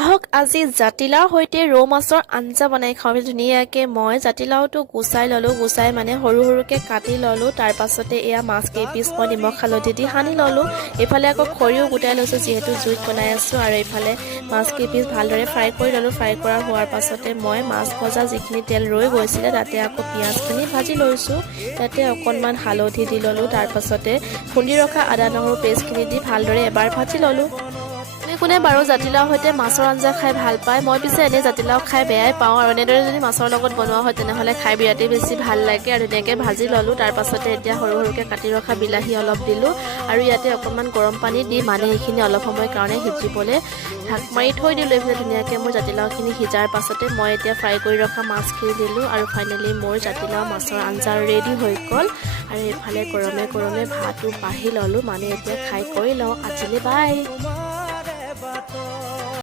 আহক আজি জাতিলাওৰ সৈতে ৰৌ মাছৰ আঞ্জা বনাই খাওঁ। ধুনীয়াকৈ মই জাতিলাওটো গুচাই ল'লোঁ। গুচাই মানে সৰু সৰুকৈ কাটি ল'লোঁ। তাৰ পাছতে এয়া মাছ কেইপিচ মই নিমখ হালধি দি সানি ল'লোঁ। এইফালে আকৌ খৰিও গোটাই লৈছোঁ, যিহেতু জুইত বনাই আছোঁ। আৰু এইফালে মাছ কেইপিচ ভালদৰে ফ্ৰাই কৰি ল'লোঁ। ফ্ৰাই কৰা হোৱাৰ পাছতে মই মাছ ভজা যিখিনি তেল ৰৈ গৈছিলে তাতে আকৌ পিঁয়াজখিনি ভাজি লৈছোঁ। তাতে অকণমান হালধি দি ল'লোঁ। তাৰ পাছতে খুন্দি ৰখা আদা নহৰু পেষ্টখিনি দি ভালদৰে এবাৰ ভাজি ল'লোঁ। কোনে বাৰু জাতিলাওৰ সৈতে মাছৰ আঞ্জা খাই ভাল পায়? মই পিছে এনেই জাতিলাও খাই বেয়াই পাওঁ, আৰু এনেদৰে যদি মাছৰ লগত বনোৱা হয় তেনেহ'লে খাই বিৰাটেই বেছি ভাল লাগে। আৰু ধুনীয়াকৈ ভাজি ল'লোঁ। তাৰ পাছতে এতিয়া সৰু সৰুকৈ কাটি ৰখা বিলাহী অলপ দিলোঁ, আৰু ইয়াতে অকণমান গৰম পানী দি মানে সেইখিনি অলপ সময়ৰ কাৰণে সিজিবলৈ ঢাক মাৰি থৈ দিলোঁ। এইফালে ধুনীয়াকৈ মোৰ জাতিলাওখিনি সিজাৰ পাছতে মই এতিয়া ফ্ৰাই কৰি ৰখা মাছখিনি দিলোঁ, আৰু ফাইনেলি মোৰ জাতিলাও মাছৰ আঞ্জা ৰেডি হৈ গ'ল। আৰু এইফালে গৰমে গৰমে ভাতো বাঢ়ি ল'লোঁ, মানে এতিয়া খাই কৰি লওঁ। আজিলৈ বাই।